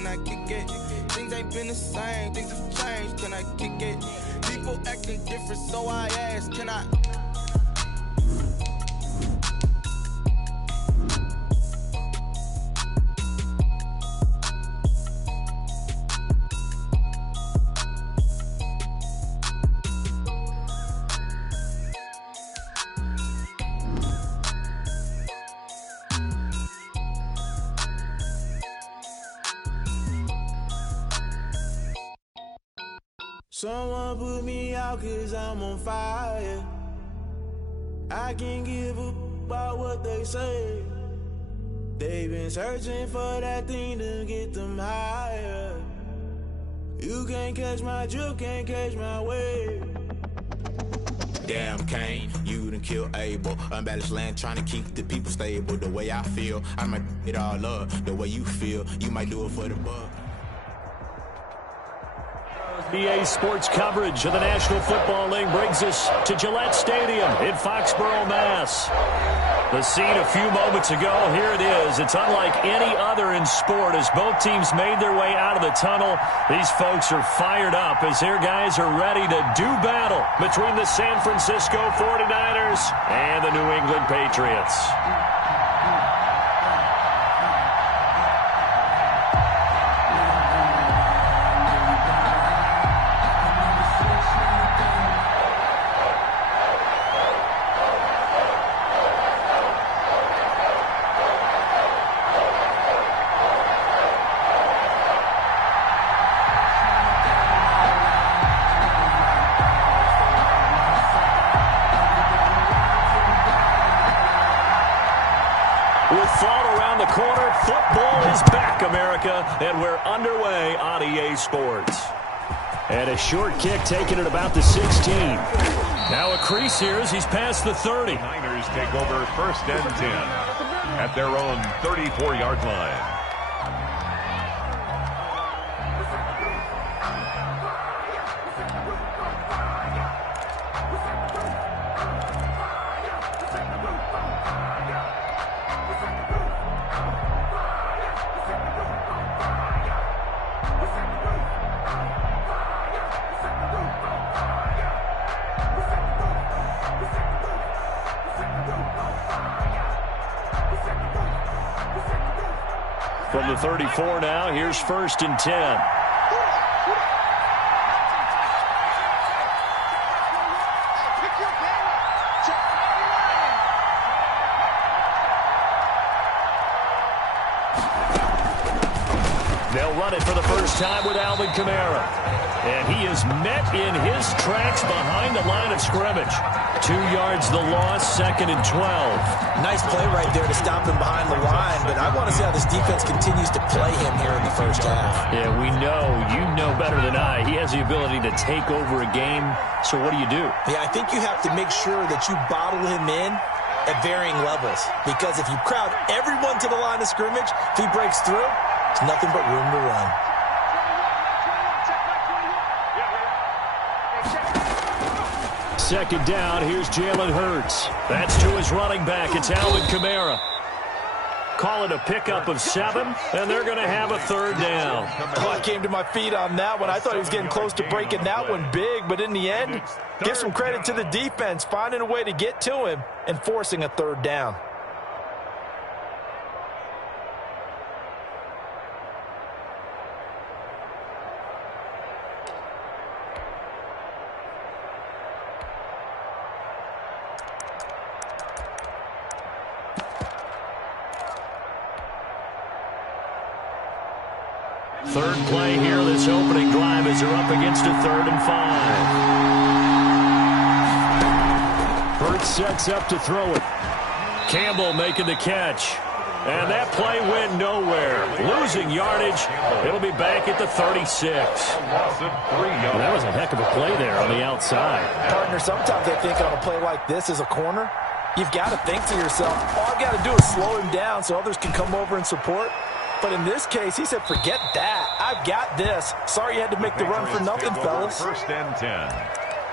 can I kick it? Things ain't been the same, things have changed, can I kick it? People acting different, so I ask, can I? Someone put me out 'cause I'm on fire. I can't give up about what they say. They've been searching for that thing to get them higher. You can't catch my drift, can't catch my wave. Damn Cain, you done killed Abel. Unbalanced land trying to keep the people stable. The way I feel, I might it all up. The way you feel, you might do it for the buck. EA Sports coverage of the National Football League brings us to Gillette Stadium in Foxborough, Mass. The scene a few moments ago, here it is. It's unlike any other in sport as both teams made their way out of the tunnel. These folks are fired up as their guys are ready to do battle between the San Francisco 49ers and the New England Patriots. And we're underway on EA Sports. And a short kick taken at about the 16. Now a crease here as he's past the 30. Niners take over 1st and 10 at their own 34-yard line. From the 34 now, here's 1st and 10. They'll run it for the first time with Alvin Kamara. And he is met in his tracks behind the line of scrimmage. 2 yards the loss, 2nd and 12. Nice play right there to stop him behind the line, but I want to see how this defense continues to play him here in the first half. Yeah, we know, you know better than I, he has the ability to take over a game, so what do you do? Yeah, I think you have to make sure that you bottle him in at varying levels, because if you crowd everyone to the line of scrimmage, if he breaks through, it's nothing but room to run. Second down, here's Jalen Hurts. That's to his running back. It's Alvin Kamara. Call it a pickup of 7, and they're going to have a 3rd down. Oh, I came to my feet on that one. I thought he was getting close to breaking that one big, but in the end, give some credit to the defense, finding a way to get to him and forcing a 3rd down. Third play here, this opening drive as they're up against a 3rd and 5. Hurts sets up to throw it. Campbell making the catch. And that play went nowhere. Losing yardage. It'll be back at the 36. Well, that was a heck of a play there on the outside. Partner, sometimes I think on a play like this as a corner, you've got to think to yourself, all I've got to do is slow him down so others can come over and support. But in this case, he said, forget that. I've got this. Sorry you had to make the run for nothing, fellas. 1st and 10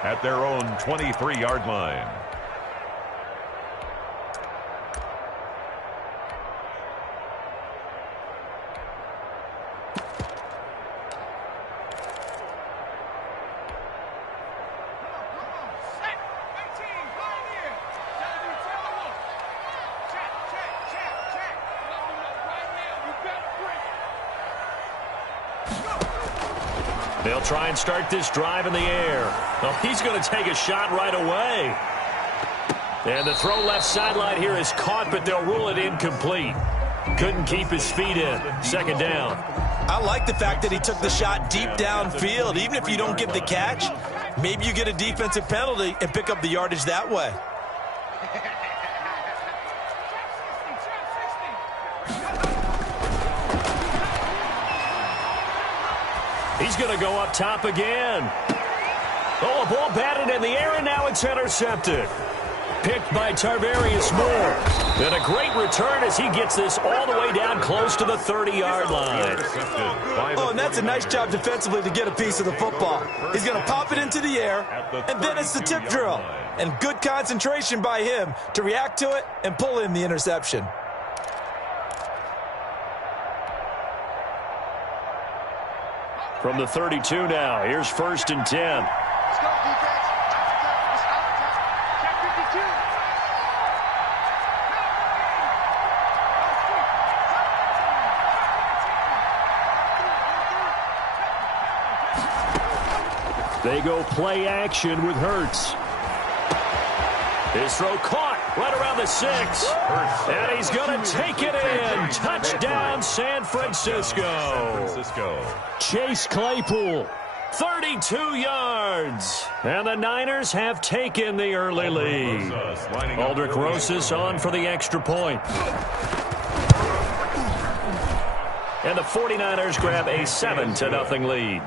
at their own 23-yard line. They'll try and start this drive in the air. Oh, he's going to take a shot right away. And the throw left sideline here is caught, but they'll rule it incomplete. Couldn't keep his feet in. Second down. I like the fact that he took the shot deep downfield. Even if you don't get the catch, maybe you get a defensive penalty and pick up the yardage that way. He's going to go up top again. Oh, a ball batted in the air, and now it's intercepted. Picked by Tarvarius Moore. And a great return as he gets this all the way down close to the 30-yard line. Oh, and that's a nice job defensively to get a piece of the football. He's going to pop it into the air, and then it's the tip drill. And good concentration by him to react to it and pull in the interception. From the 32 now, here's 1st and 10. Let's go, defense. Check 52. They go play action with Hurts. His throw caught right around the 6. And he's going to take it in. Touchdown, San Francisco. Chase Claypool, 32 yards. And the Niners have taken the early lead. Aldrich Rosas on for the extra point. And the 49ers grab a 7-0 lead.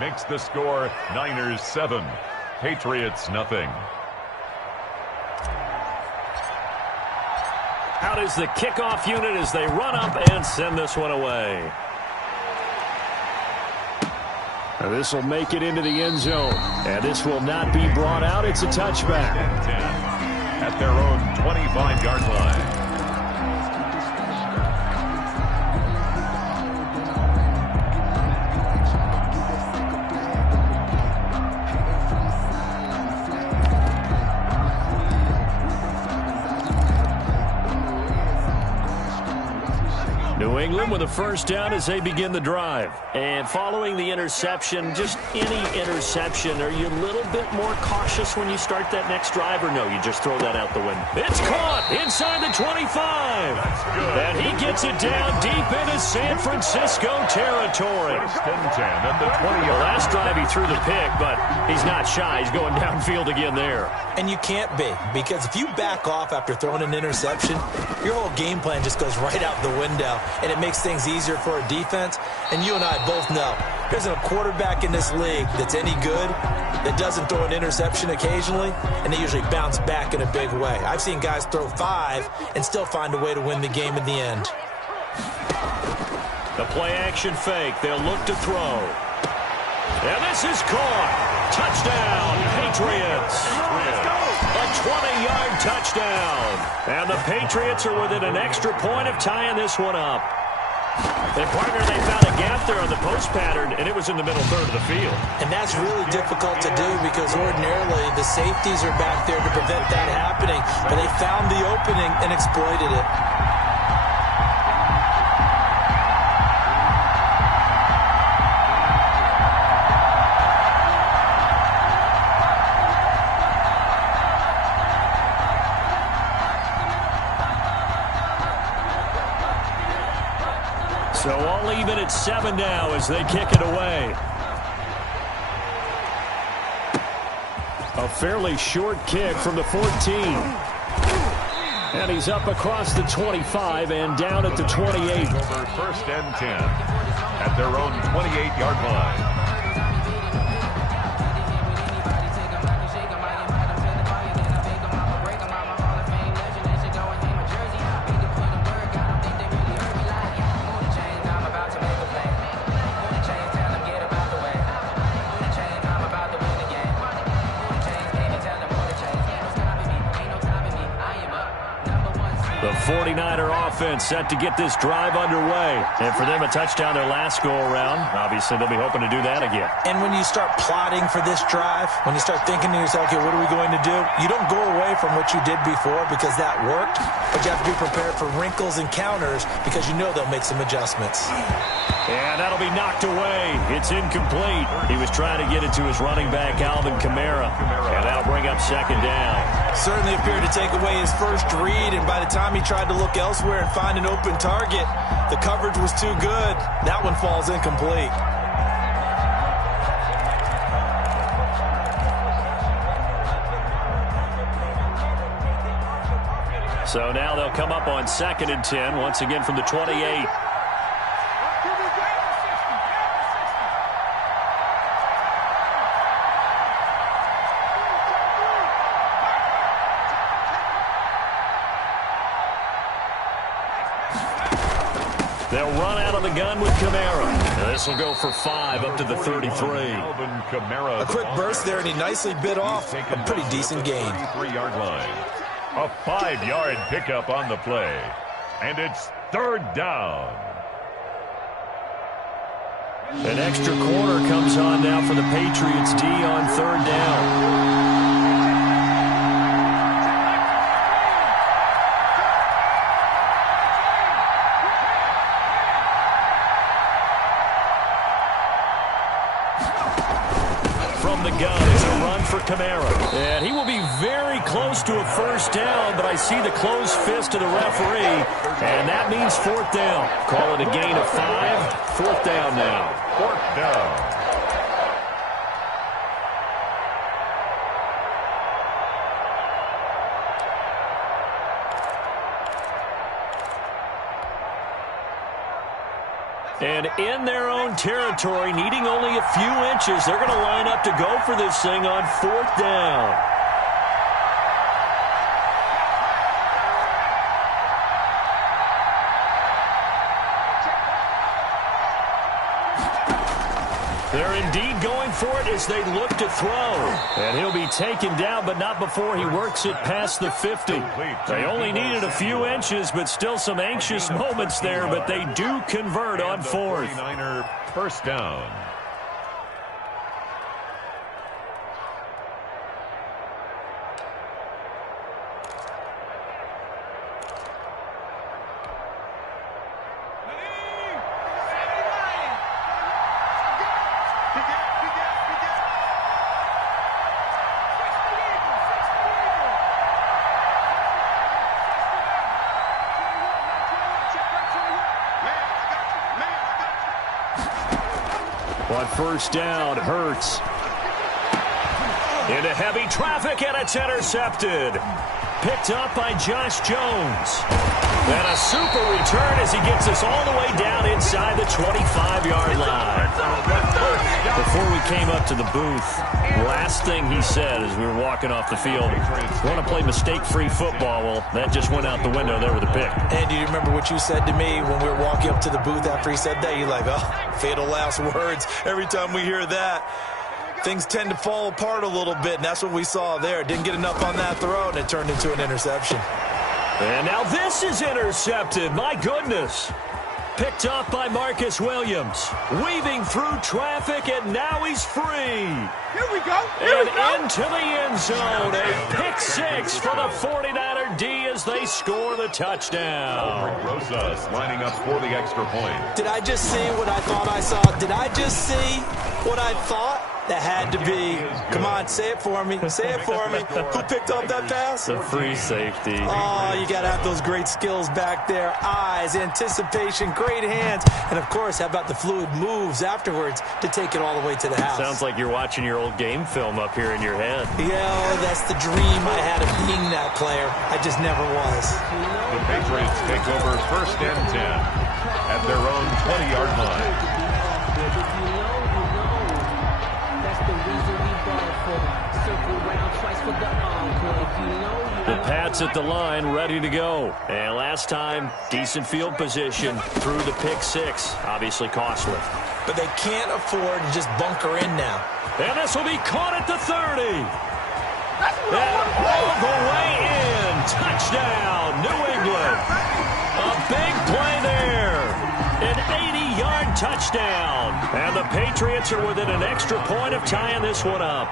Makes the score Niners 7, Patriots nothing. Out is the kickoff unit as they run up and send this one away. This will make it into the end zone. And this will not be brought out. It's a touchback. At their own 25-yard line. New England with a first down as they begin the drive. And following the interception, just any interception, are you a little bit more cautious when you start that next drive, or no, you just throw that out the window? It's caught inside the 25. And he gets it down deep into San Francisco territory. 1st and 10 at the 20-yard. Last drive he threw the pick, but he's not shy. He's going downfield again there. And you can't be, because if you back off after throwing an interception, your whole game plan just goes right out the window, and it makes things easier for a defense. And you and I both know there isn't a quarterback in this league that's any good that doesn't throw an interception occasionally, and they usually bounce back in a big way. I've seen guys throw 5 and still find a way to win the game in the end. The play-action fake. They'll look to throw. And this is caught. Touchdown, Patriots. A 20-yard touchdown. And the Patriots are within an extra point of tying this one up. And, partner, they found a gap there on the post pattern, and it was in the middle third of the field. And that's really difficult to do because ordinarily the safeties are back there to prevent that happening. But they found the opening and exploited it. So all even at 7 now as they kick it away. A fairly short kick from the 14. And he's up across the 25 and down at the 28. Over 1st and 10 at their own 28-yard line. The 49er offense set to get this drive underway. And for them, a touchdown their last go-around. Obviously, they'll be hoping to do that again. And when you start plotting for this drive, when you start thinking to yourself, okay, what are we going to do? You don't go away from what you did before because that worked, but you have to be prepared for wrinkles and counters because you know they'll make some adjustments. And that'll be knocked away. It's incomplete. He was trying to get it to his running back, Alvin Kamara. And that'll bring up second down. Certainly appeared to take away his first read, and by the time he tried to look elsewhere and find an open target, the coverage was too good. That one falls incomplete. So now they'll come up on 2nd and 10, once again from the 28. They'll run out of the gun with Kamara. This will go for 5 up to the 33. A quick burst there, and he nicely bit off a pretty decent gain. 33-yard line. A 5-yard pickup on the play. And it's 3rd down. An extra corner comes on now for the Patriots D on 3rd down. From the gun is a run for Kamara. And he will be very close to a first down, but I see the closed fist of the referee, and that means 4th down. Call it a gain of 5. 4th down now. 4th down. And in their own territory, needing only a few inches, they're going to line up to go for this thing on 4th down. They're indeed going for it as they look to throw. And he'll be taken down, but not before he works it past the 50. They only needed a few inches, but still some anxious moments there, but they do convert on 4th. 49er first down. On first down, Hurts. Into heavy traffic, and it's intercepted. Picked up by Josh Jones. And a super return as he gets us all the way down inside the 25-yard line. Before we came up to the booth, last thing he said as we were walking off the field, want to play mistake-free football. Well, that just went out the window there with a pick. And do you remember what you said to me when we were walking up to the booth after he said that? You're like, oh, fatal last words. Every time we hear that, things tend to fall apart a little bit, and that's what we saw there. Didn't get enough on that throw, and it turned into an interception. And now this is intercepted. My goodness. Picked up by Marcus Williams. Weaving through traffic, and now he's free. Here we go. And into the end zone. A pick 6 for the 49er D as they score the touchdown. Rosas lining up for the extra point. Did I just see what I thought I saw? Did I just see what I thought? That had to be. Come on, say it for me. Say it for me. Who picked up that pass? The free safety. Oh, you got to have those great skills back there. Eyes, anticipation, great hands. And, of course, how about the fluid moves afterwards to take it all the way to the house? Sounds like you're watching your old game film up here in your head. Yeah, that's the dream I had of being that player. I just never was. The Patriots take over first and 10 at their own 20-yard line. The Pats at the line, ready to go. And last time, decent field position through the pick 6. Obviously costly. But they can't afford to just bunker in now. And this will be caught at the 30. And all the way in. Touchdown, New England. A big play there. An 80-yard touchdown. And the Patriots are within an extra point of tying this one up.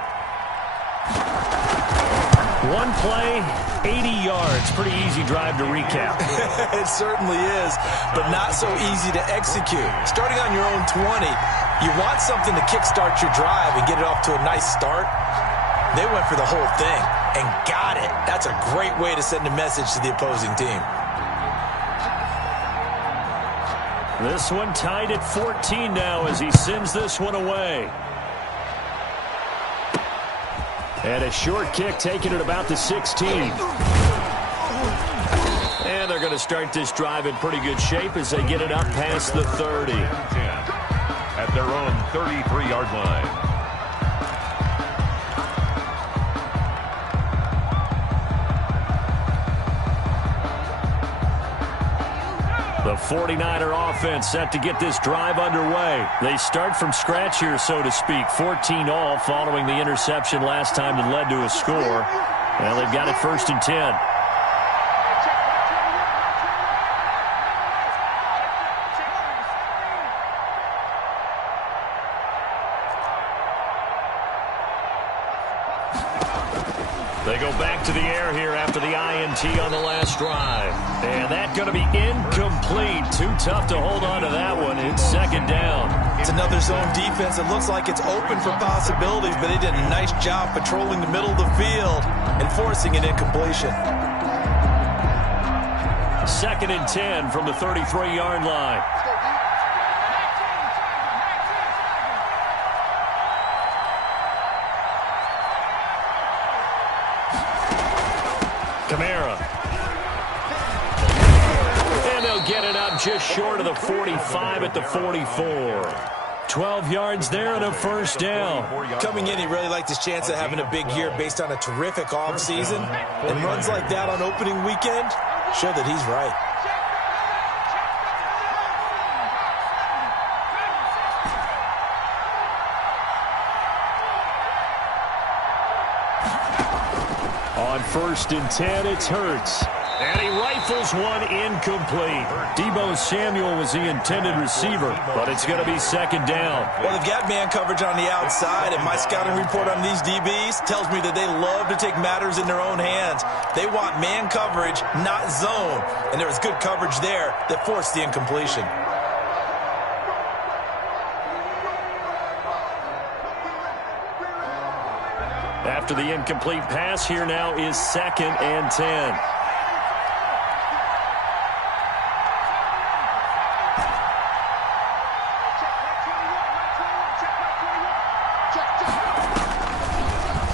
One play, 80 yards. Pretty easy drive to recap. It certainly is, but not so easy to execute. Starting on your own 20, you want something to kickstart your drive and get it off to a nice start. They went for the whole thing and got it. That's a great way to send a message to the opposing team. This one tied at 14 now as he sends this one away. And a short kick taken at about the 16. And they're going to start this drive in pretty good shape as they get it up past the 30. At their own 33-yard line. The 49er offense set to get this drive underway. They start from scratch here, so to speak. 14-all following the interception last time that led to a score. Well, they've got it 1st and 10. They go back to the air here after the INT on the last drive. And that's going to be incomplete. Too tough to hold on to that one. It's 2nd down. It's another zone defense. It looks like it's open for possibilities, but they did a nice job patrolling the middle of the field and forcing an incompletion. 2nd and 10 from the 33-yard line. Kamara. And they'll get it up just short of the 45 at the 44. 12 yards there and a 1st down. Coming in, he really liked his chance of having a big year based on a terrific offseason. And runs like that on opening weekend show that he's right. On 1st and 10, it's Hurts. And he rifles one incomplete. Deebo Samuel was the intended receiver, but it's going to be 2nd down. Well, they've got man coverage on the outside, and my scouting report on these DBs tells me that they love to take matters in their own hands. They want man coverage, not zone. And there was good coverage there that forced the incompletion. After the incomplete pass, here now is 2nd and 10.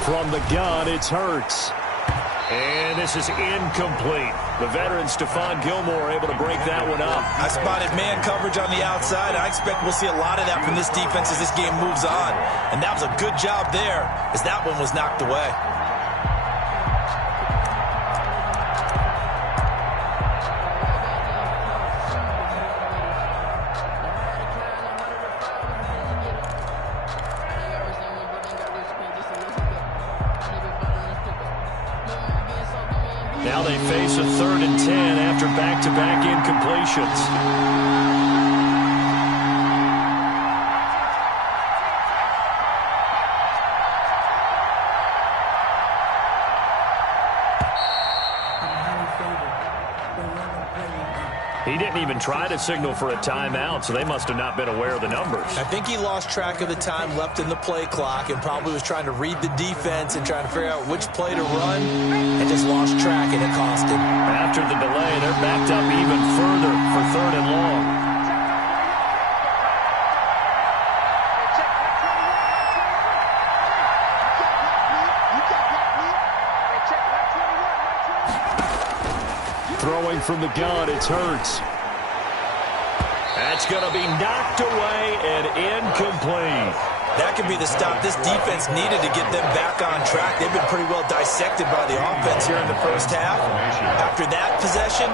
From the gun, it's Hurts. And this is incomplete. The veteran Stephon Gilmore able to break that one up. I spotted man coverage on the outside. I expect we'll see a lot of that from this defense as this game moves on. And that was a good job there as that one was knocked away. Now they face a 3rd and 10 after back-to-back incompletions. He didn't even try to signal for a timeout, so they must have not been aware of the numbers. I think he lost track of the time left in the play clock and probably was trying to read the defense and trying to figure out which play to run and just lost track, and it cost him. After the delay, they're backed up even further for 3rd and long. Throwing from the gun, it's Hurts. That's going to be knocked away and incomplete. That could be the stop this defense needed to get them back on track. They've been pretty well dissected by the offense here in the 1st half. After that possession,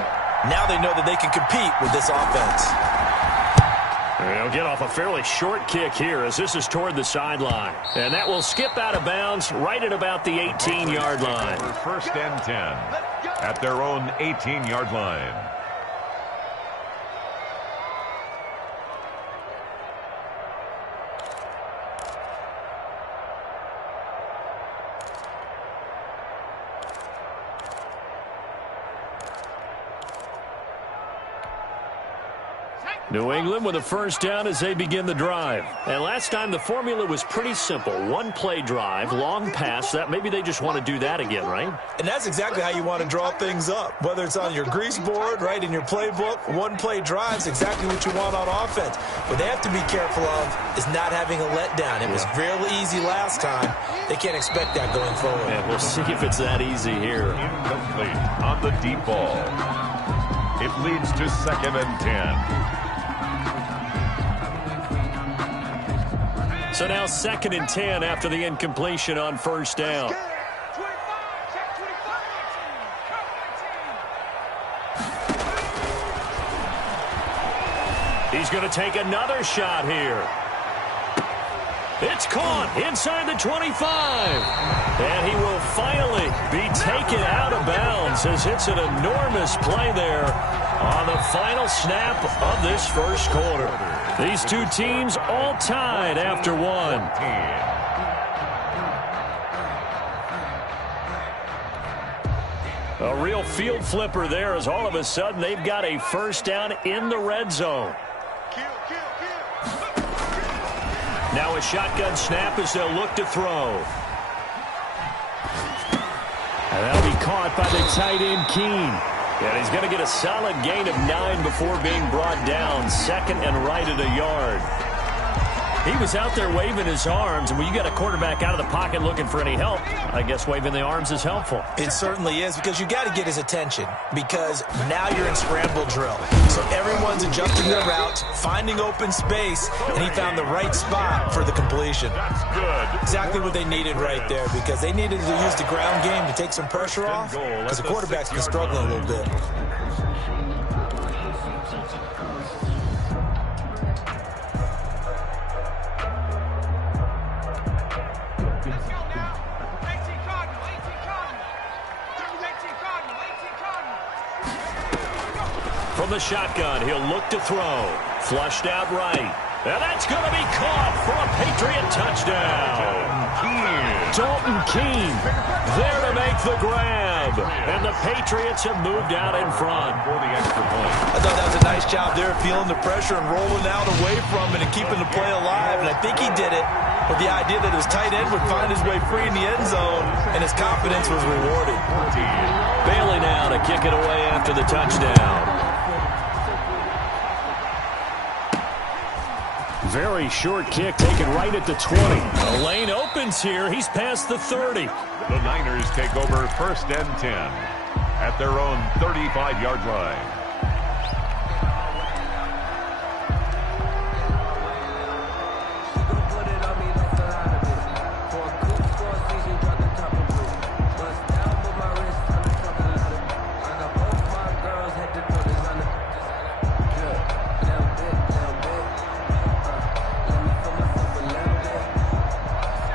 now they know that they can compete with this offense. They'll get off a fairly short kick here as this is toward the sideline. And that will skip out of bounds right at about the 18-yard line. 1st and 10 at their own 18-yard line. New England with a first down as they begin the drive. And last time the formula was pretty simple. One-play drive, long pass. That maybe they just want to do that again, right? And that's exactly how you want to draw things up. Whether it's on your grease board, right, in your playbook, one-play drive's exactly what you want on offense. What they have to be careful of is not having a letdown. It was real easy last time. They can't expect that going forward. Yeah, we'll see if it's that easy here. Incomplete on the deep ball. It leads to 2nd and 10. So now 2nd and 10 after the incompletion on first down. He's going to take another shot here. It's caught inside the 25. And he will finally be taken out of bounds as it's an enormous play there on the final snap of this first quarter. These two teams all tied after one. A real field flipper there as all of a sudden they've got a first down in the red zone. Now a shotgun snap as they'll look to throw. And that'll be caught by the tight end, Keene. And he's going to get a solid gain of 9 before being brought down. 2nd and right at a yard. He was out there waving his arms, and when you got a quarterback out of the pocket looking for any help, I guess waving the arms is helpful. It certainly is, because you got to get his attention, because now you're in scramble drill. So everyone's adjusting their routes, finding open space, and he found the right spot for the completion. That's good. Exactly what they needed right there, because they needed to use the ground game to take some pressure off, because the quarterback's been struggling a little bit. From the shotgun, he'll look to throw. Flushed out right. And that's going to be caught for a Patriot touchdown. Dalton Keene there to make the grab. And the Patriots have moved out in front. For the extra point. I thought that was a nice job there, feeling the pressure and rolling out away from it and keeping the play alive. And I think he did it with the idea that his tight end would find his way free in the end zone, and his confidence was rewarded. Bailey now to kick it away after the touchdown. Very short kick taken right at the 20. The lane opens here. He's past the 30. The Niners take over 1st and 10 at their own 35-yard line.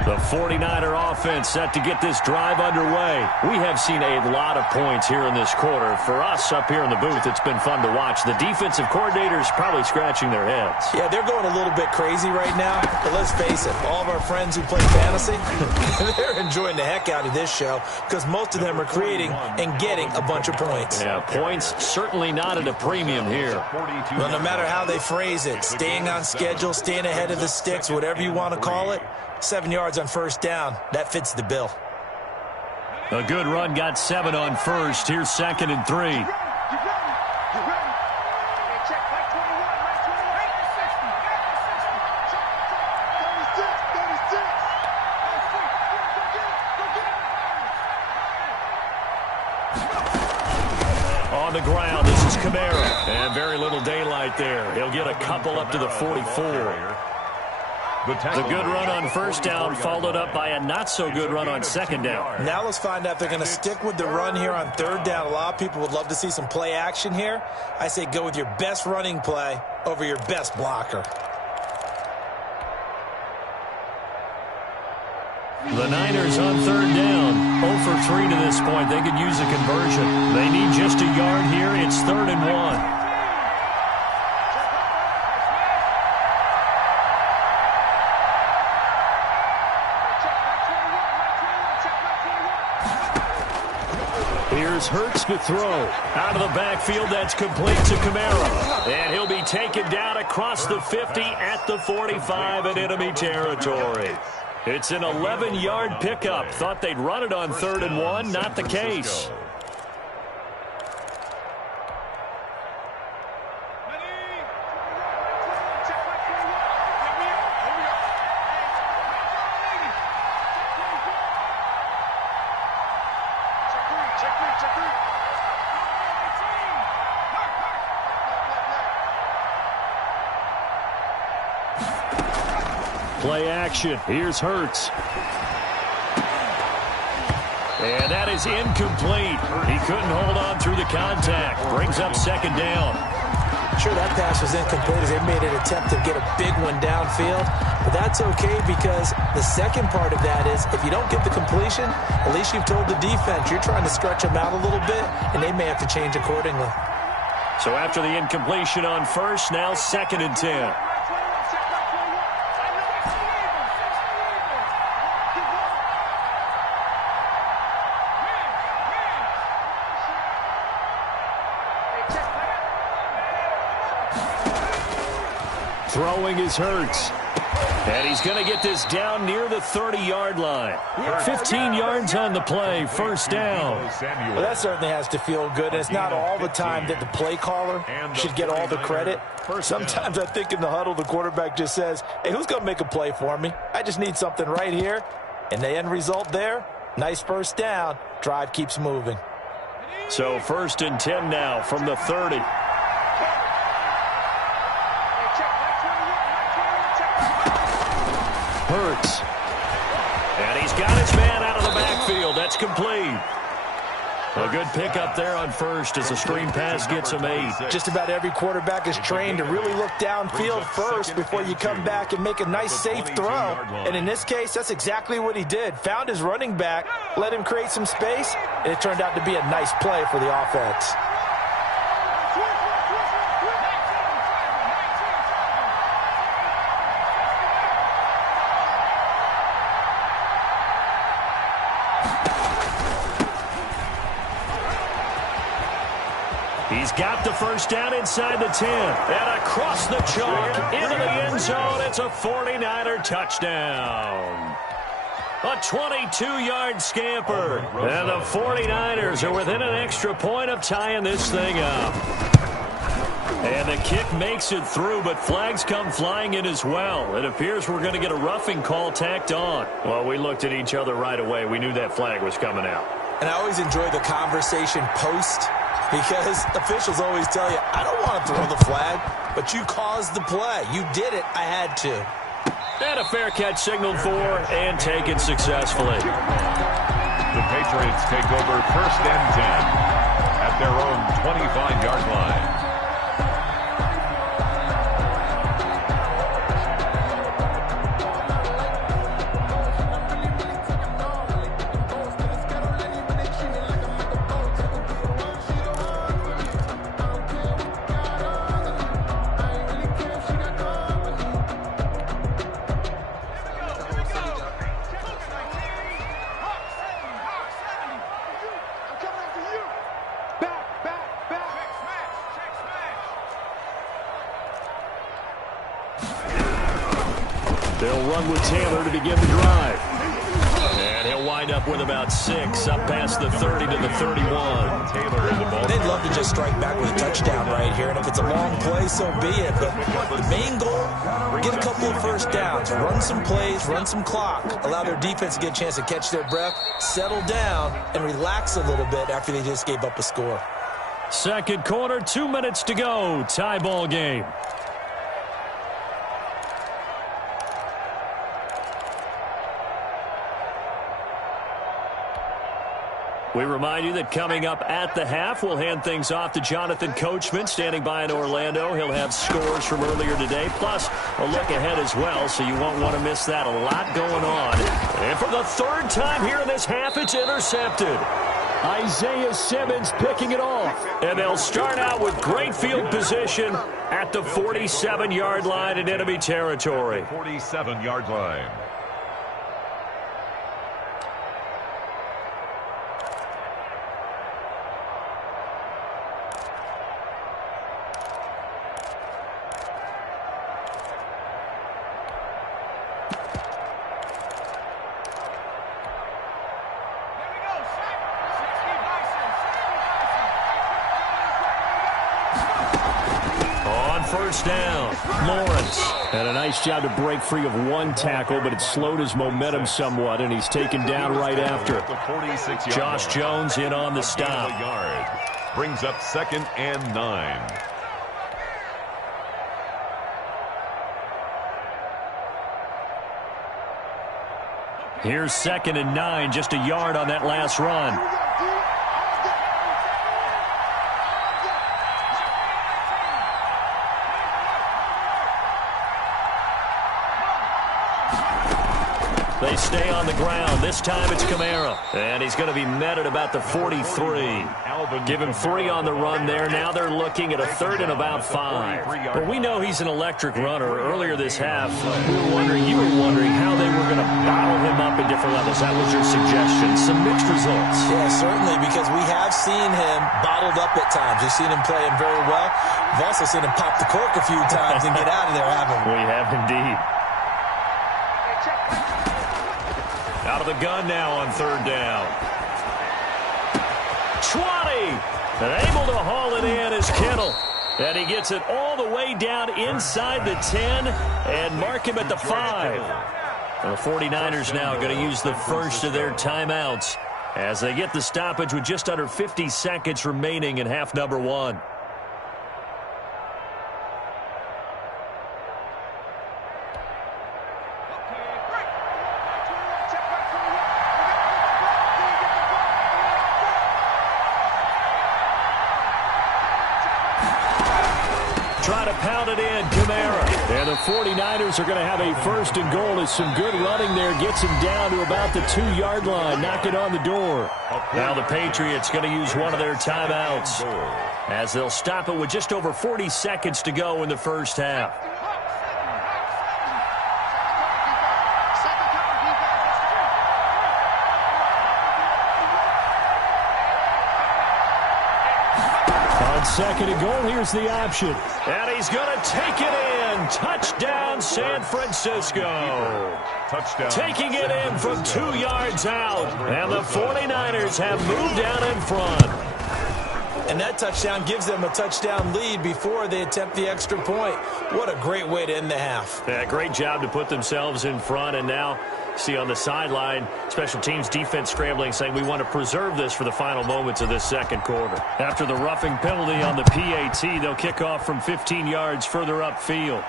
The 49er offense set to get this drive underway. We have seen a lot of points here in this quarter. For us up here in the booth, it's been fun to watch. The defensive coordinators probably scratching their heads. Yeah, they're going a little bit crazy right now. But let's face it, all of our friends who play fantasy, they're enjoying the heck out of this show because most of them are creating and getting a bunch of points. Yeah, points certainly not at a premium here. Well, no matter how they phrase it, staying on schedule, staying ahead of the sticks, whatever you want to call it, 7 yards on first down. That fits the bill. A good run got 7 on first. Here's 2nd and 3. On the ground, this is Kamara. And very little daylight there. He'll get a couple up to the 44. The good run on first down followed up by a not-so-good run on 2nd down. Now let's find out if they're going to stick with the run here on 3rd down. A lot of people would love to see some play action here. I say go with your best running play over your best blocker. The Niners on 3rd down. 0 for 3 to this point. They could use a conversion. They need just a yard here. It's 3rd and 1. Here's Hurts to throw. Out of the backfield, that's complete to Kamara. And he'll be taken down across the 50 at the 45 in enemy territory. It's an 11-yard pickup. Thought they'd run it on 3rd and 1. Not the case. Play action. Here's Hurts. And that is incomplete. He couldn't hold on through the contact. Brings up 2nd down. Sure, that pass was incomplete as they made an attempt to get a big one downfield. But that's okay because the second part of that is if you don't get the completion, at least you've told the defense you're trying to stretch them out a little bit, and they may have to change accordingly. So after the incompletion on 1st, now 2nd and 10. Throwing is Hurts. And he's going to get this down near the 30-yard line. 15 yards on the play, 1st down. Well, that certainly has to feel good. And it's not all the time that the play caller should get all the credit. Sometimes I think in the huddle, the quarterback just says, hey, who's going to make a play for me? I just need something right here. And the end result there, nice 1st down. Drive keeps moving. So 1st and 10 now from the 30. Hurts. And he's got his man out of the backfield. That's complete. A good pickup there on 1st as the screen pass gets him 8. Just about every quarterback is trained to really look downfield first before you come back and make a nice, safe throw. And in this case, that's exactly what he did. Found his running back, let him create some space, and it turned out to be a nice play for the offense. He's got the 1st down inside the 10. And across the chalk into the end zone. It's a 49er touchdown. A 22-yard scamper. And the 49ers are within an extra point of tying this thing up. And the kick makes it through, but flags come flying in as well. It appears we're going to get a roughing call tacked on. Well, we looked at each other right away. We knew that flag was coming out. And I always enjoy the conversation post because officials always tell you, I don't want to throw the flag, but you caused the play. You did it. I had to. And a fair catch signaled for and taken successfully. The Patriots take over 1st and 10 at their own 25-yard line. They'll run with Taylor to begin the drive. And he'll wind up with about 6 up past the 30 to the 31. Taylor in the ball. They'd love to just strike back with a touchdown right here, and if it's a long play, so be it. But the main goal, get a couple of 1st downs, run some plays, run some clock, allow their defense to get a chance to catch their breath, settle down, and relax a little bit after they just gave up a score. 2nd quarter, 2 minutes to go. Tie ball game. We remind you that coming up at the half, we'll hand things off to Jonathan Coachman, standing by in Orlando. He'll have scores from earlier today, plus a look ahead as well, so you won't want to miss that. A lot going on. And for the 3rd time here in this half, it's intercepted. Isaiah Simmons picking it off. And they'll start out with great field position at the 47-yard line in enemy territory. 47-yard line. First down, Lawrence. And a nice job to break free of one tackle, but it slowed his momentum somewhat, and he's taken down right after. Josh Jones in on the stop. Brings up 2nd and 9. Here's 2nd and 9, just a yard on that last run. They stay on the ground. This time it's Kamara. And he's going to be met at about the 43. Give him 3 on the run there. Now they're looking at a 3rd and about 5. But we know he's an electric runner. Earlier this half, you were wondering how they were going to bottle him up at different levels. That was your suggestion. Some mixed results. Yeah, certainly, because we have seen him bottled up at times. We've seen him play him very well. We've also seen him pop the cork a few times and get out of there, haven't we? We have indeed. Out of the gun now on 3rd down. 20. And able to haul it in is Kittle. And he gets it all the way down inside the 10 and mark him at the 5. And the 49ers now going to use the first of their timeouts as they get the stoppage with just under 50 seconds remaining in half number 1. Try to pound it in, Kamara. And the 49ers are going to have a 1st and goal as some good running there gets him down to about the 2-yard line. Knock it on the door. Now the Patriots going to use one of their timeouts as they'll stop it with just over 40 seconds to go in the first half. On 2nd and goal, here's the option. And he's going to take it in. Touchdown, San Francisco. Touchdown. Taking it in from 2 yards out. And the 49ers have moved down in front. And that touchdown gives them a touchdown lead before they attempt the extra point. What a great way to end the half. Yeah, great job to put themselves in front. And now, see on the sideline, special teams defense scrambling, saying we want to preserve this for the final moments of this second quarter. After the roughing penalty on the PAT, they'll kick off from 15 yards further upfield.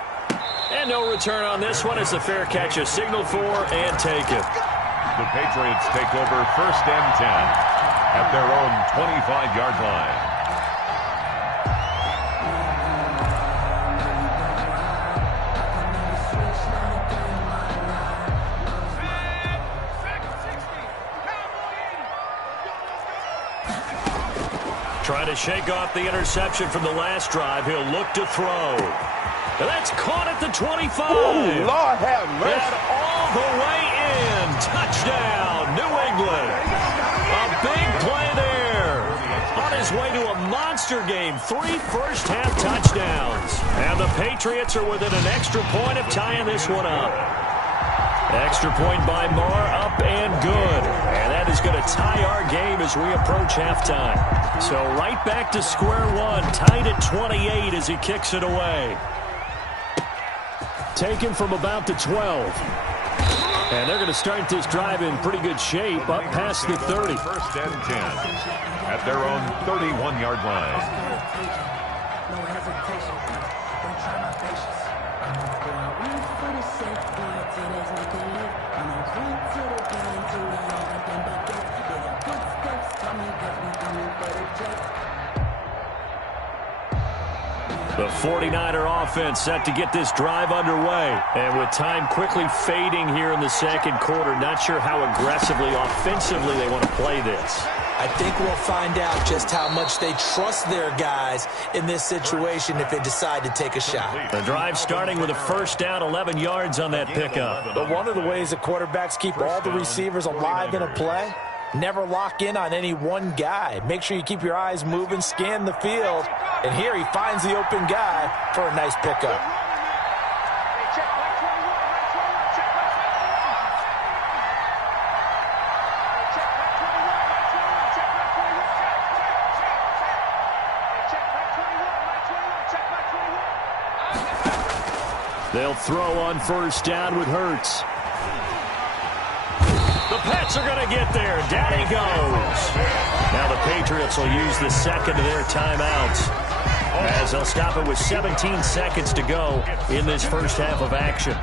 And no return on this one as the fair catch is signaled for and taken. The Patriots take over 1st and 10 at their own 25-yard line. Trying to shake off the interception from the last drive. He'll look to throw. And that's caught at the 25. Ooh, Lord have mercy. And all the way in. Touchdown, New England. A big play there. On his way to a monster game. 3 first-half touchdowns. And the Patriots are within an extra point of tying this one up. Extra point by Marr, up and good. And that is going to tie our game as we approach halftime. So right back to square one, tied at 28 as he kicks it away. Taken from about the 12. And they're going to start this drive in pretty good shape, up past the 30. 1st and 10 at their own 31-yard line. No hesitation. Don't try my patience. The 49er offense set to get this drive underway. And with time quickly fading here in the second quarter, not sure how aggressively, offensively they want to play this. I think we'll find out just how much they trust their guys in this situation if they decide to take a shot. The drive starting with a 1st down, 11 yards on that pickup. But one of the ways that quarterbacks keep all the receivers alive in a play, never lock in on any one guy. Make sure you keep your eyes moving, scan the field. And here he finds the open guy for a nice pickup. They'll throw on first down with Hurts. The Pats are going to get there. Down he goes. Now the Patriots will use the second of their timeouts, as they'll stop it with 17 seconds to go in this first half of action.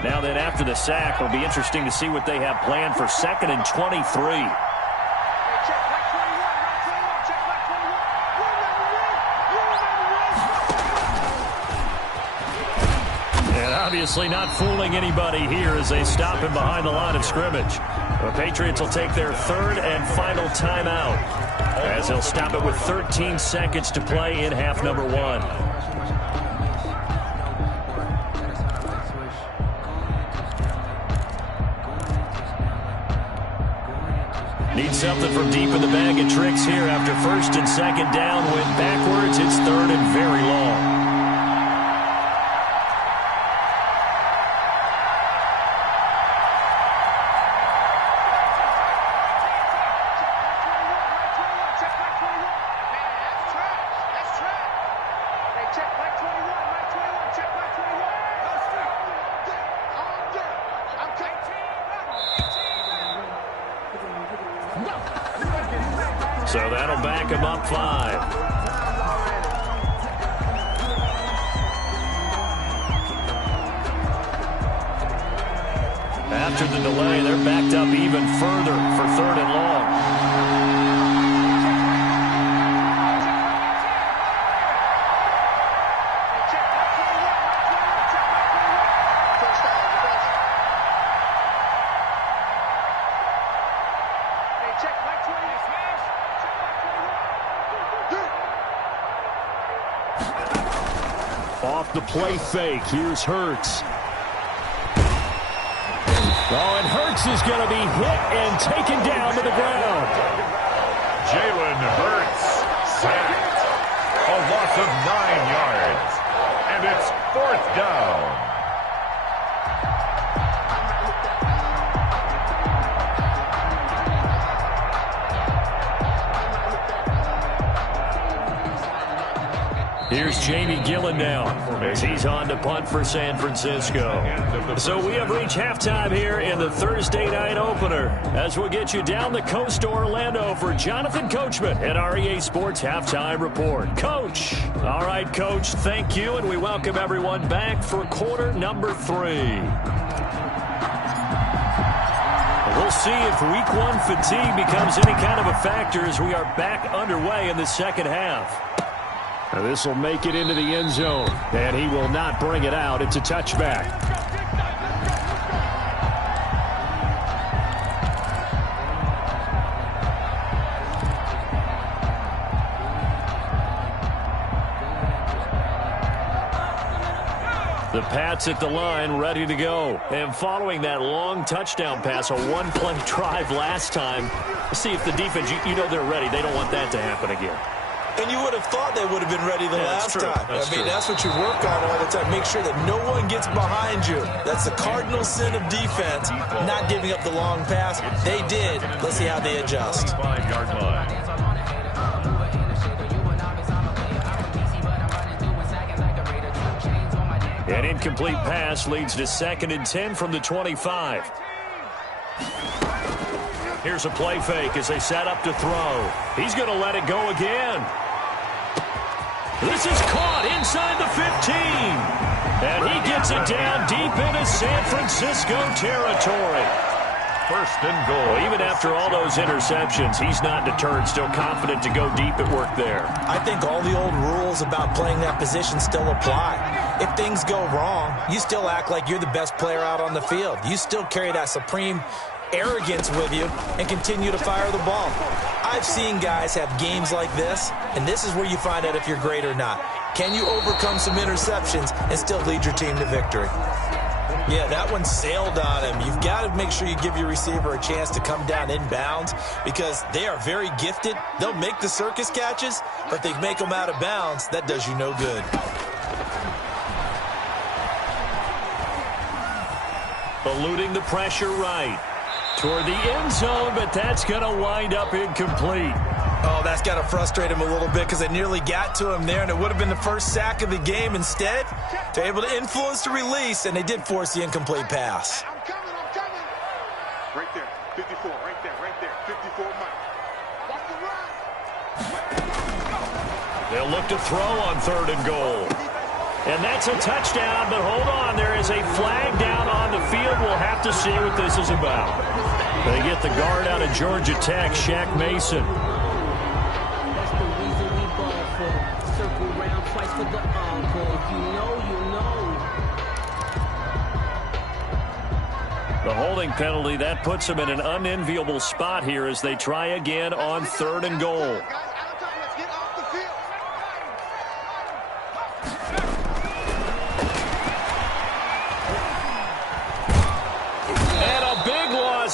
Now then, after the sack, it'll be interesting to see what they have planned for 2nd and 23. And obviously not fooling anybody here as they stop him behind the line of scrimmage. The Patriots will take their 3rd and final timeout, as they'll stop it with 13 seconds to play in half number 1. Need something from deep in the bag of tricks here after 1st and 2nd down. Went backwards. It's 3rd and very long. So that'll back him up 5. After the delay, they're backed up even further for 3rd and long. Off the play fake, here's Hurts. Oh, and Hurts is going to be hit and taken down to the ground. Jalen Hurts sacked. A loss of 9 yards. And it's 4th down. Here's Jamie Gillen now as he's on to punt for San Francisco. So we have reached halftime here in the Thursday night opener, as we'll get you down the coast to Orlando for Jonathan Coachman at our EA Sports Halftime Report. Coach. All right, Coach, thank you, and we welcome everyone back for quarter number 3. We'll see if week 1 fatigue becomes any kind of a factor as we are back underway in the second half. Now this will make it into the end zone, and he will not bring it out. It's a touchback. The Pats at the line, ready to go. And following that long touchdown pass, a one-play drive last time, see if the defense, you know they're ready. They don't want that to happen again. And you would have thought they would have been ready the last time. That's what you work on all the time. Make sure that no one gets behind you. That's the cardinal sin of defense, not giving up the long pass. They did. Let's see how they adjust. 5-yard line. An incomplete pass leads to 2nd and 10 from the 25. Here's a play fake as they set up to throw. He's going to let it go again. This is caught inside the 15. And he gets it down deep into San Francisco territory. 1st and goal. Well, even after all those interceptions, he's not deterred, still confident to go deep at work there. I think all the old rules about playing that position still apply. If things go wrong, you still act like you're the best player out on the field. You still carry that supreme arrogance with you and continue to fire the ball. I've seen guys have games like this, and this is where you find out if you're great or not. Can you overcome some interceptions and still lead your team to victory? Yeah, that one sailed on him. You've got to make sure you give your receiver a chance to come down inbounds because they are very gifted. They'll make the circus catches, but they make them out of bounds. That does you no good. Eluding the pressure right. Toward the end zone, but that's going to wind up incomplete. Oh, that's got to frustrate him a little bit because they nearly got to him there, and it would have been the first sack of the game. Instead, they're able to influence the release, and they did force the incomplete pass. I'm coming. Right there, 54, right there, 54 Mike. Watch the run. They'll look to throw on 3rd and goal. And that's a touchdown, but hold on, there is a flag down on the field. We'll have to see what this is about. They get the guard out of Georgia Tech, Shaq Mason. That's the reason we ball for. Circle round twice for the encore. If you know, you know. The holding penalty, that puts them in an unenviable spot here as they try again on 3rd and goal.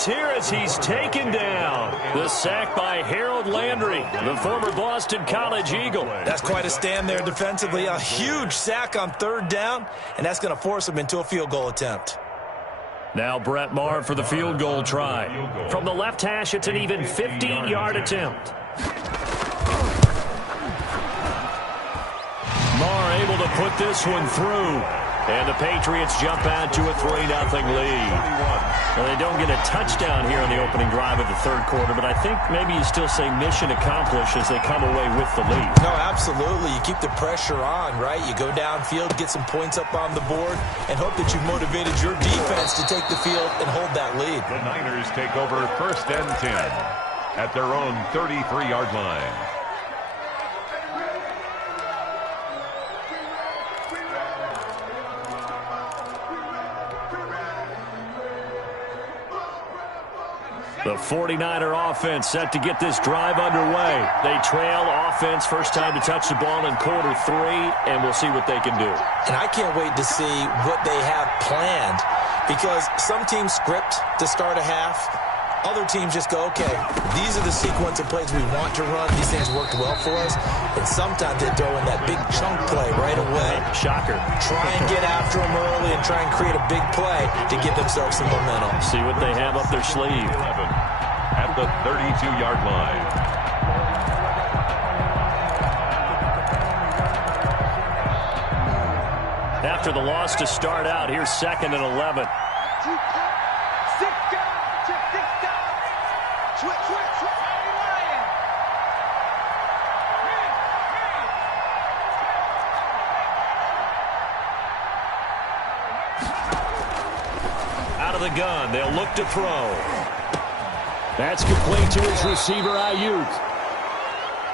Here as he's taken down. The sack by Harold Landry, the former Boston College Eagle. That's quite a stand there defensively. A huge sack on 3rd down, and that's going to force him into a field goal attempt. Now Brett Maher for the field goal try. From the left hash, it's an even 50-yard attempt. Maher able to put this one through. And the Patriots jump out to a 3-0 lead. Well, they don't get a touchdown here in the opening drive of the 3rd quarter, but I think maybe you still say mission accomplished as they come away with the lead. No, absolutely. You keep the pressure on, right? You go downfield, get some points up on the board, and hope that you've motivated your defense to take the field and hold that lead. The Niners take over 1st and 10 at their own 33-yard line. The 49er offense set to get this drive underway. They trail offense, first time to touch the ball in quarter 3, and we'll see what they can do. And I can't wait to see what they have planned because some teams script to start a half. Other teams just go, okay, these are the sequence of plays we want to run. These things worked well for us. And sometimes they throw in that big chunk play right away. Shocker. Try and get after them early and try and create a big play to give themselves some momentum. See what they have up their sleeve. 11 at the 32-yard line. After the loss to start out, here's 2nd and 11. Out of the gun, they'll look to throw. That's complete to his receiver, Ayuk.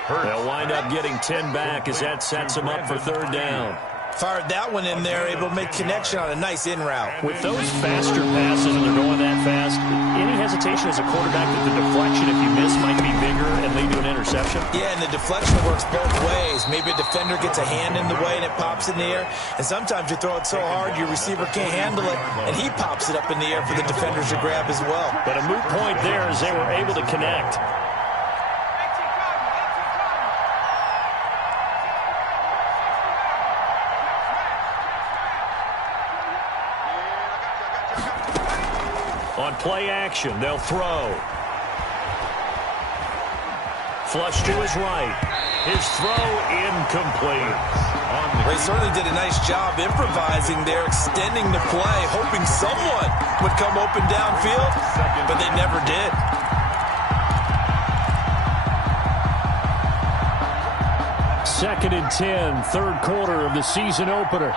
They'll wind up getting 10 back as that sets them up for 3rd down. Fired that one in there, able to make connection on a nice in route. With those faster passes and they're going that fast, any hesitation as a quarterback that the deflection, if you miss, might be bigger and lead to an interception? Yeah, and the deflection works both ways. Maybe a defender gets a hand in the way and it pops in the air. And sometimes you throw it so hard your receiver can't handle it, and he pops it up in the air for the defenders to grab as well. But a moot point there as they were able to connect. On play action, they'll throw. Flush to his right. His throw incomplete. They certainly did a nice job improvising there, extending the play, hoping someone would come open downfield, but they never did. Second and 10, 3rd quarter of the season opener.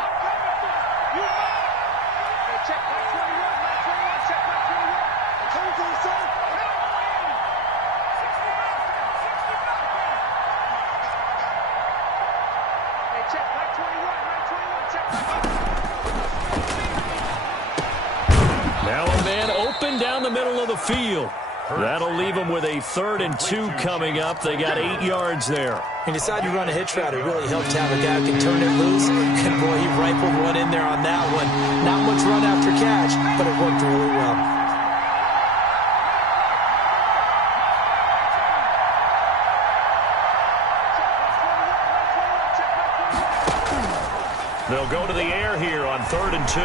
Now a man open down the middle of the field. That'll leave them with a 3rd and 2 coming up. They got 8 yards there. He decided to run a hitch route. It really helped to have a guy who can turn it loose. And, boy, he rifled one in there on that one. Not much run after catch, but it worked really well. They'll go to the air here on 3rd and 2.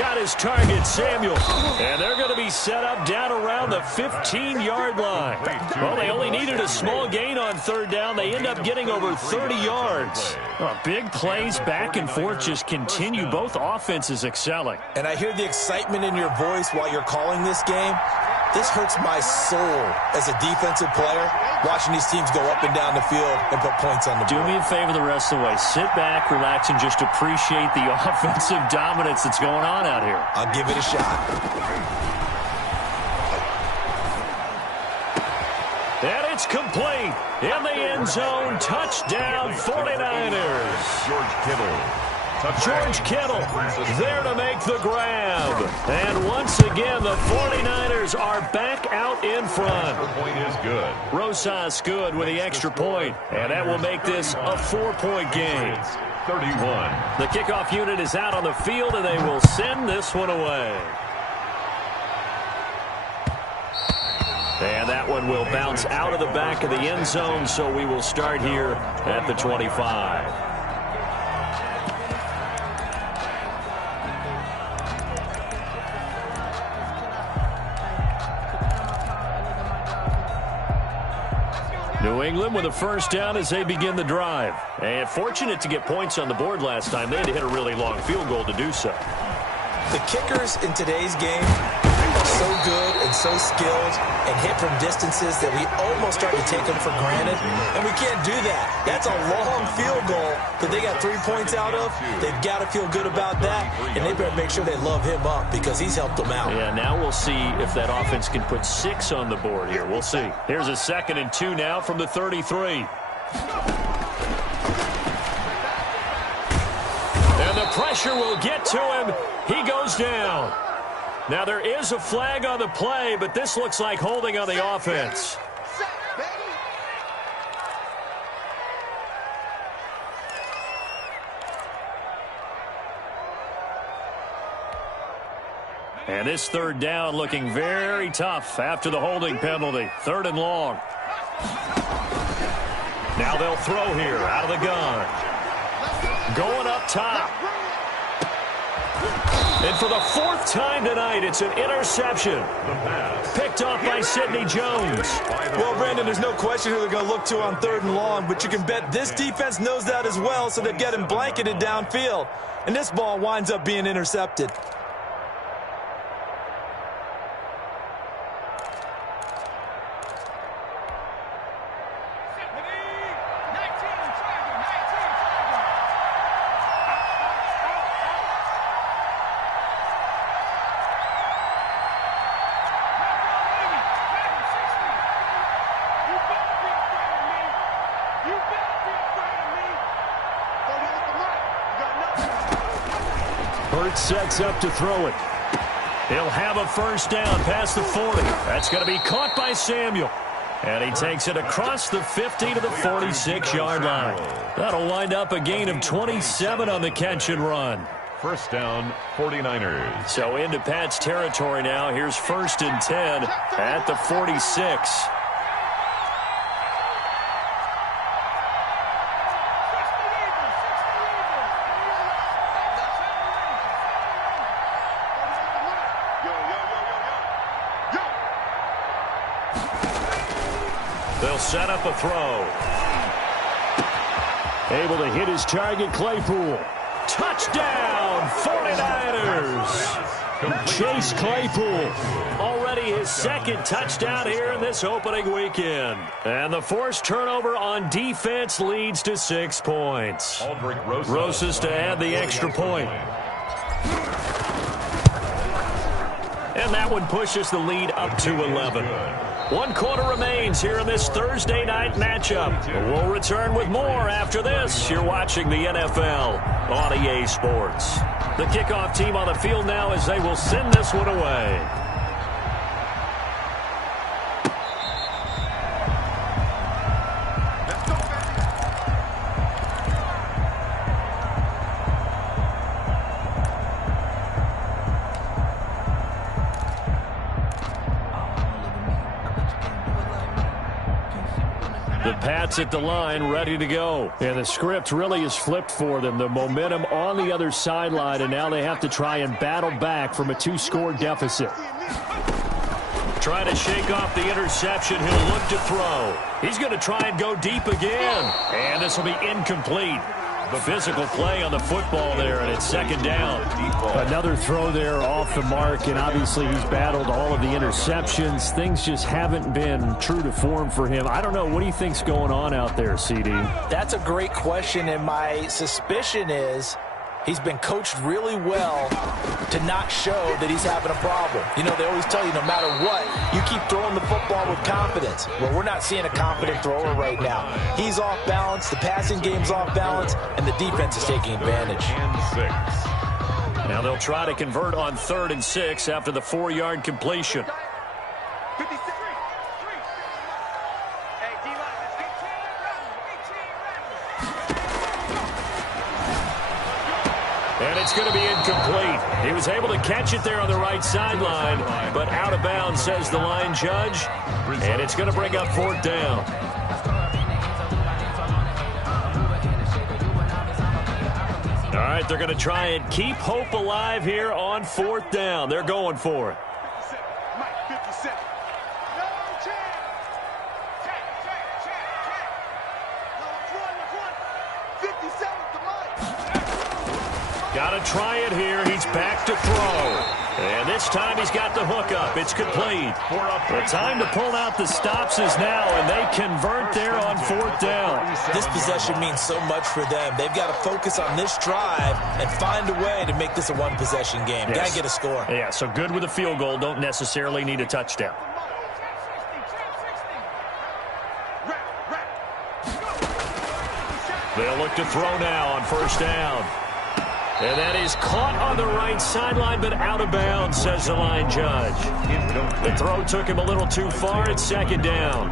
Got his target, Samuel. And they're going to be set up down around the 15-yard line. Well, they only needed a small gain on 3rd down. They end up getting over 30 yards. Big plays back and forth just continue. Both offenses excelling. And I hear the excitement in your voice while you're calling this game. This hurts my soul as a defensive player, watching these teams go up and down the field and put points on the board. Do me a favor the rest of the way. Sit back, relax, and just appreciate the offensive dominance that's going on out here. I'll give it a shot. And it's complete. In the end zone, touchdown 49ers. George Kittle there to make the grab. And once again, the 49ers are back out in front. The point is good. Rosas good with the extra point. And that will make this a 4-point game. 31. The kickoff unit is out on the field, and they will send this one away. And that one will bounce out of the back of the end zone, so we will start here at the 25. New England with a first down as they begin the drive. And fortunate to get points on the board last time. They had to hit a really long field goal to do so. The kickers in today's game are so good and so skilled and hit from distances that we almost start to take them for granted. And we can't do that. That's a long field goal that they got 3 points out of. They've got to feel good about that. And they better make sure they love him up because he's helped them out. Yeah, now we'll see if that offense can put 6 on the board here. We'll see. Here's a 2nd and 2 now from the 33. And the pressure will get to him. He goes down. Now there is a flag on the play, but this looks like holding on the offense. And this 3rd down looking very tough after the holding penalty. 3rd and long. Now they'll throw here out of the gun. Going up top. And for the 4th time tonight, it's an interception. Picked off by Sidney Jones. Well, Brandon, there's no question who they're going to look to on 3rd and long, but you can bet this defense knows that as well, so they've got him blanketed downfield. And this ball winds up being intercepted. Sets up to throw it. He'll have a first down past the 40. That's going to be caught by Samuel. And he takes it across the 50 to the 46-yard line. That'll wind up a gain of 27 on the catch and run. First down, 49ers. So into Pat's territory now. Here's 1st and 10 at the 46. They'll set up a throw. Able to hit his target, Claypool. Touchdown, 49ers. Chase Claypool. Already his 2nd touchdown here in this opening weekend. And the forced turnover on defense leads to 6 points. Rosas to add the extra point. And that one pushes the lead up to 11. 1 quarter remains here in this Thursday night matchup. We'll return with more after this. You're watching the NFL on EA Sports. The kickoff team on the field now as they will send this one away. sits at the line ready to go. And the script really is flipped for them. The momentum on the other sideline, and now they have to try and battle back from a 2-score deficit. Trying to shake off the interception. He'll look to throw. He's going to try and go deep again. And this will be incomplete. The physical play on the football there, and it's second down. Another throw there off the mark, and obviously he's battled all of the interceptions. Things just haven't been true to form for him. I don't know. What do you think's going on out there, CD? That's a great question, and my suspicion is he's been coached really well to not show that he's having a problem. You know, they always tell you no matter what, you keep throwing the football with confidence. Well, we're not seeing a confident thrower right now. He's off balance, the passing game's off balance, and the defense is taking advantage. Now they'll try to convert on 3rd and 6 after the 4-yard completion. And it's going to be incomplete. He was able to catch it there on the right sideline, but out of bounds, says the line judge. And it's going to bring up 4th down. All right, they're going to try and keep hope alive here on 4th down. They're going for it. Got to try it here. He's back to throw. And this time he's got the hook up. It's complete. The time to pull out the stops is now, and they convert there on 4th down. This possession means so much for them. They've got to focus on this drive and find a way to make this a one-possession game. Yes. Got to get a score. Yeah, so good with a field goal. Don't necessarily need a touchdown. They'll look to throw now on 1st down. And that is caught on the right sideline, but out of bounds, says the line judge. The throw took him a little too far. It's 2nd down.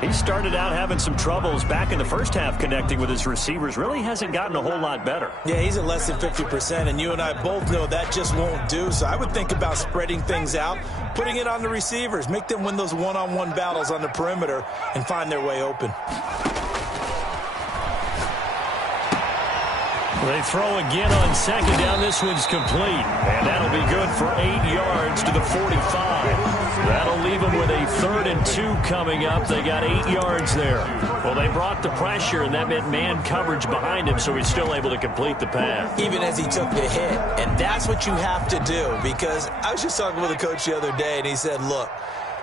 He started out having some troubles back in the first half connecting with his receivers. Really hasn't gotten a whole lot better. Yeah, he's at less than 50%, and you and I both know that just won't do. So I would think about spreading things out, putting it on the receivers, make them win those one-on-one battles on the perimeter, and find their way open. They throw again on 2nd down. This one's complete. And that'll be good for 8 yards to the 45. That'll leave them with a 3rd and 2 coming up. They got 8 yards there. Well, they brought the pressure, and that meant man coverage behind him, so he's still able to complete the pass. Even as he took the hit. And that's what you have to do, because I was just talking with a coach the other day, and he said, look,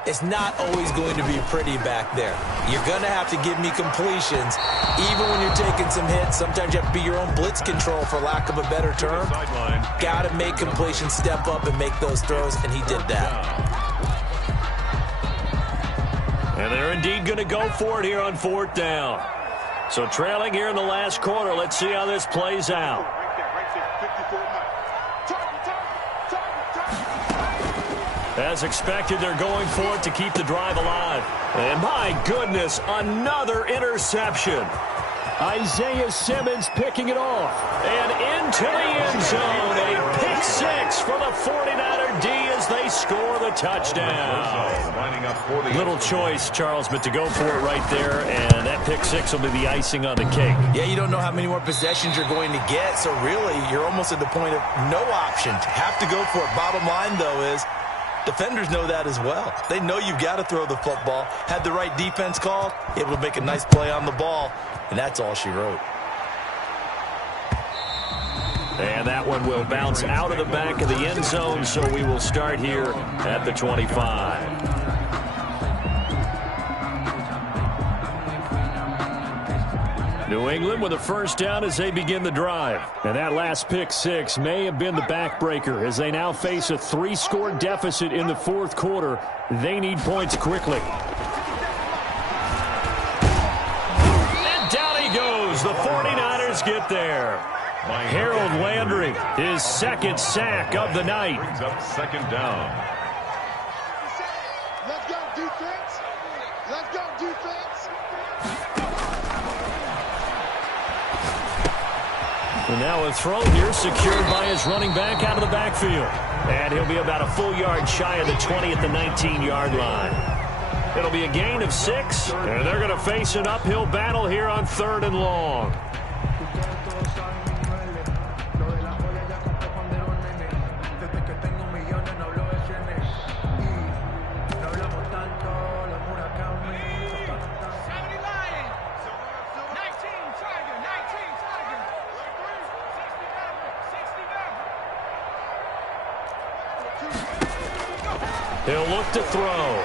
it's not always going to be pretty back there. You're going to have to give me completions. Even when you're taking some hits, sometimes you have to be your own blitz control, for lack of a better term. Got to make completions, step up, and make those throws, and he did that. And they're indeed going to go for it here on 4th down. So trailing here in the last quarter. Let's see how this plays out. As expected, they're going for it to keep the drive alive. And my goodness, another interception. Isaiah Simmons picking it off. And into the end zone. A pick 6 for the 49er D as they score the touchdown. Little choice, Charles, but to go for it right there. And that pick 6 will be the icing on the cake. Yeah, you don't know how many more possessions you're going to get. So really, you're almost at the point of no option. Have to go for it. Bottom line, though, is defenders know that as well. They know you've got to throw the football. Had the right defense called, able to make a nice play on the ball, and that's all she wrote. And that one will bounce out of the back of the end zone, so we will start here at the 25. New England with a 1st down as they begin the drive. And that last pick 6 may have been the backbreaker as they now face a 3-score deficit in the 4th quarter. They need points quickly. And down he goes. The 49ers get there. Harold Landry, his 2nd sack of the night. Brings up 2nd down. Let's go, defense. Let's go, defense. And now a throw here secured by his running back out of the backfield. And he'll be about a full yard shy of the 20 at the 19-yard line. It'll be a gain of 6, and they're going to face an uphill battle here on 3rd and long. He'll look to throw.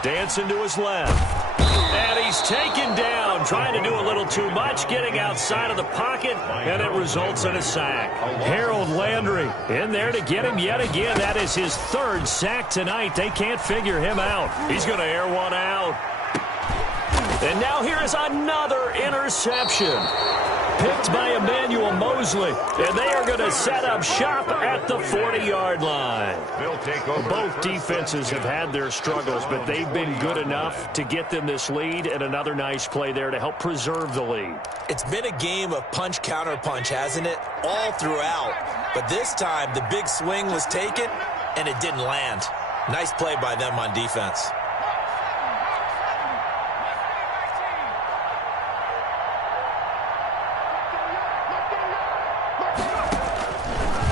Dancing to his left. And he's taken down, trying to do a little too much, getting outside of the pocket, and it results in a sack. Harold Landry in there to get him yet again. That is his 3rd sack tonight. They can't figure him out. He's going to air one out. And now here is another interception. Picked by Emmanuel Mosley, and they are going to set up shop at the 40-yard line. Both defenses have had their struggles, but they've been good enough to get them this lead, and another nice play there to help preserve the lead. It's been a game of punch-counter-punch, hasn't it? All throughout. But this time, the big swing was taken, and it didn't land. Nice play by them on defense.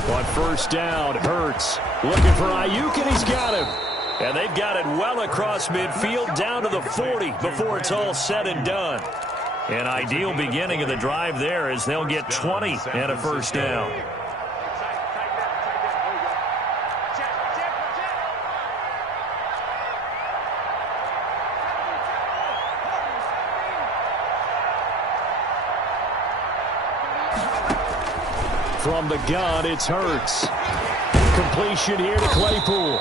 On 1st down, Hurts looking for Ayuk, and he's got him. And they've got it well across midfield down to the 40 before it's all said and done. An ideal beginning of the drive there as they'll get 20 and a 1st down. From the gun, it's Hurts. Completion here to Claypool.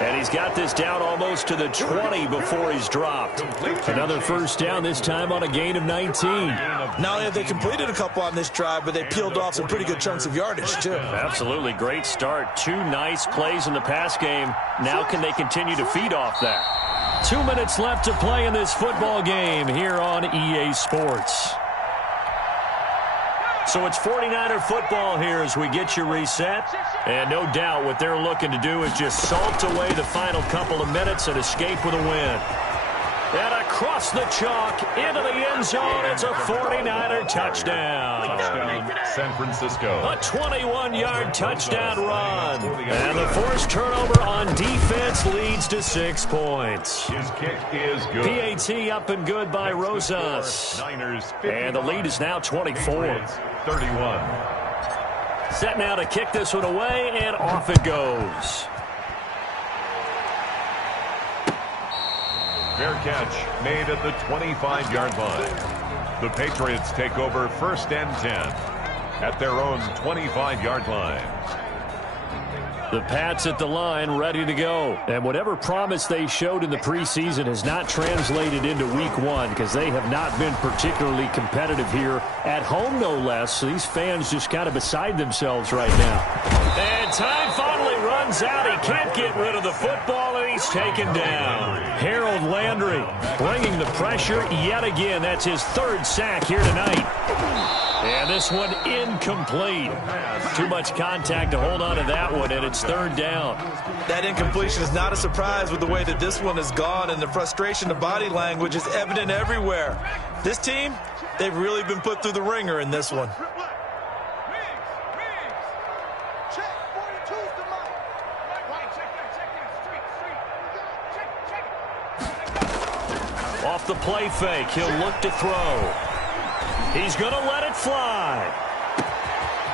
And he's got this down almost to the 20 before he's dropped. Another 1st down, this time on a gain of 19. Not only have they completed a couple on this drive, but they peeled off some pretty good chunks of yardage, too. Absolutely. Great start. 2 nice plays in the pass game. Now can they continue to feed off that? 2 minutes left to play in this football game here on EA Sports. So it's 49er football here as we get you reset. And no doubt what they're looking to do is just salt away the final couple of minutes and escape with a win. And across the chalk into the end zone, it's a 49er touchdown. San Francisco. A 21-yard touchdown run. And the forced turnover on defense leads to 6 points. His kick is good. PAT up and good by Rosas. And the lead is now 24. 31. Set now to kick this one away, and off it goes. Fair catch made at the 25-yard line. The Patriots take over 1st and 10 at their own 25-yard line. The Pats at the line, ready to go. And whatever promise they showed in the preseason has not translated into week 1 because they have not been particularly competitive here at home, no less. So these fans just kind of beside themselves right now. And time finally runs out. He can't get rid of the football, and he's taken down. Harold Landry bringing the pressure yet again. That's his 3rd sack here tonight. And this one incomplete. Too much contact to hold on to that one, and it's 3rd down. That incompletion is not a surprise with the way that this one has gone, and the frustration of body language is evident everywhere. This team, they've really been put through the ringer in this one. Off the play fake, he'll look to throw. He's going to let it fly.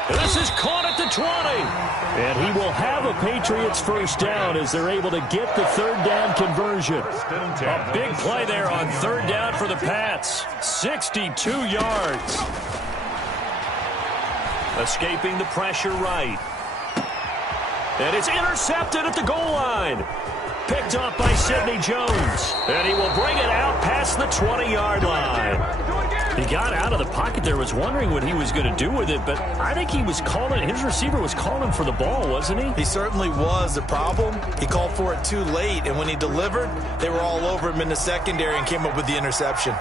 This is caught at the 20. And he will have a Patriots 1st down as they're able to get the 3rd down conversion. A big play there on 3rd down for the Pats. 62 yards. Escaping the pressure right. And it's intercepted at the goal line. Picked up by Sidney Jones. And he will bring it out past the 20-yard line. He got out of the pocket there, was wondering what he was going to do with it, but I think he was calling, his receiver was calling for the ball, wasn't he? He certainly was. The problem, he called for it too late, and when he delivered, they were all over him in the secondary and came up with the interception.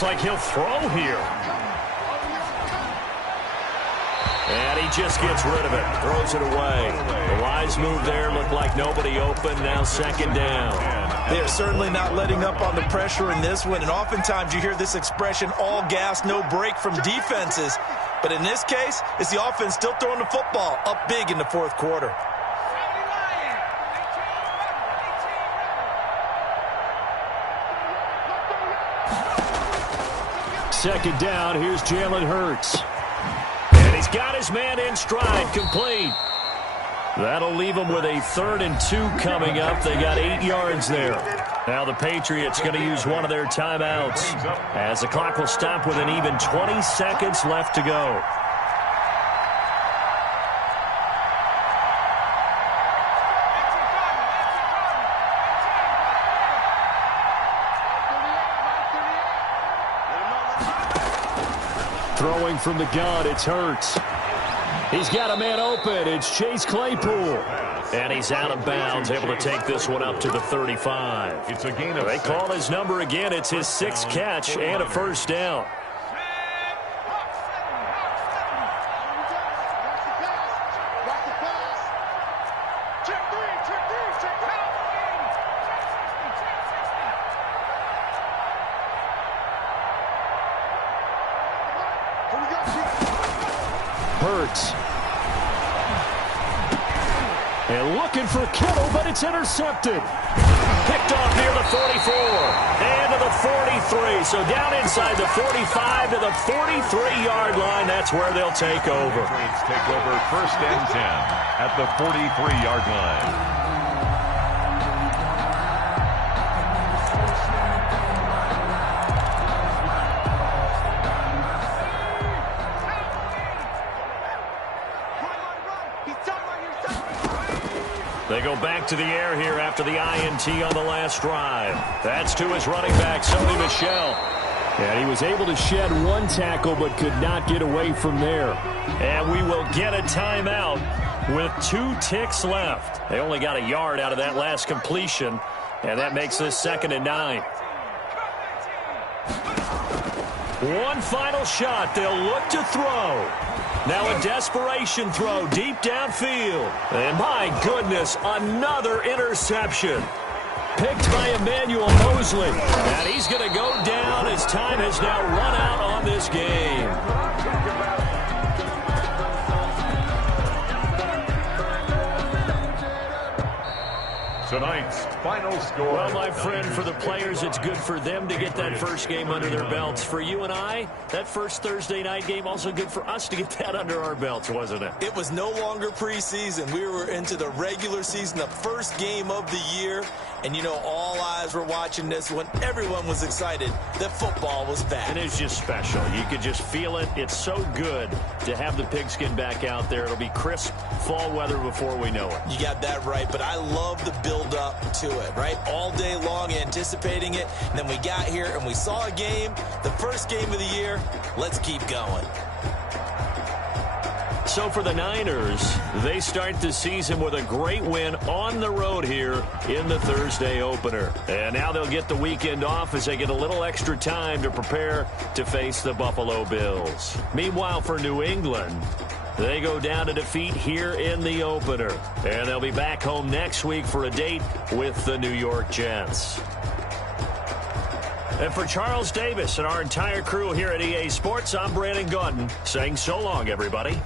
looks like he'll throw here. And he just gets rid of it, throws it away. The wise move there, looked like nobody open, now second down. They are certainly not letting up on the pressure in this one, and oftentimes you hear this expression, all gas, no break from defenses. But in this case, it's the offense still throwing the football up big in the fourth quarter. Second down, here's Jalen Hurts. And he's got his man in stride, complete. That'll leave them with a 3rd and 2 coming up. They got 8 yards there. Now the Patriots going to use one of their timeouts as the clock will stop with an even 20 seconds left to go. Throwing from the gun, it's Hurts. He's got a man open. It's Chase Claypool. And he's out of bounds, able to take this one up to the 35. It's a gain of They call his number again. It's his 6th catch and a first down. Hurts. And looking for Kittle, but it's intercepted. Picked off near the 44 and to the 43. So down inside the 45 to the 43-yard line. That's where they'll take over. Take over 1st and 10 at the 43-yard line. They go back to the air here after the INT on the last drive. That's to his running back, Sony Michel. And he was able to shed one tackle but could not get away from there. And we will get a timeout with 2 ticks left. They only got a yard out of that last completion, and that makes this 2nd and 9. One final shot. They'll look to throw. Now a desperation throw deep downfield. And my goodness, another interception. Picked by Emmanuel Mosley. And he's going to go down as time has now run out on this game. Tonight's final score. Well, my friend, for the players, it's good for them to get that first game under their belts. For you and I, that first Thursday night game, also good for us to get that under our belts, wasn't it? It was no longer preseason. We were into the regular season, the first game of the year. And, you know, all eyes were watching this when everyone was excited that football was back. And it's just special. You could just feel it. It's so good to have the pigskin back out there. It'll be crisp fall weather before we know it. You got that right, but I love the build-up to it, right? All day long anticipating it. And then we got here and we saw a game, the first game of the year. Let's keep going. So for the Niners, they start the season with a great win on the road here in the Thursday opener. And now they'll get the weekend off as they get a little extra time to prepare to face the Buffalo Bills. Meanwhile, for New England, they go down to defeat here in the opener. And they'll be back home next week for a date with the New York Jets. And for Charles Davis and our entire crew here at EA Sports, I'm Brandon Gaudin saying so long, everybody.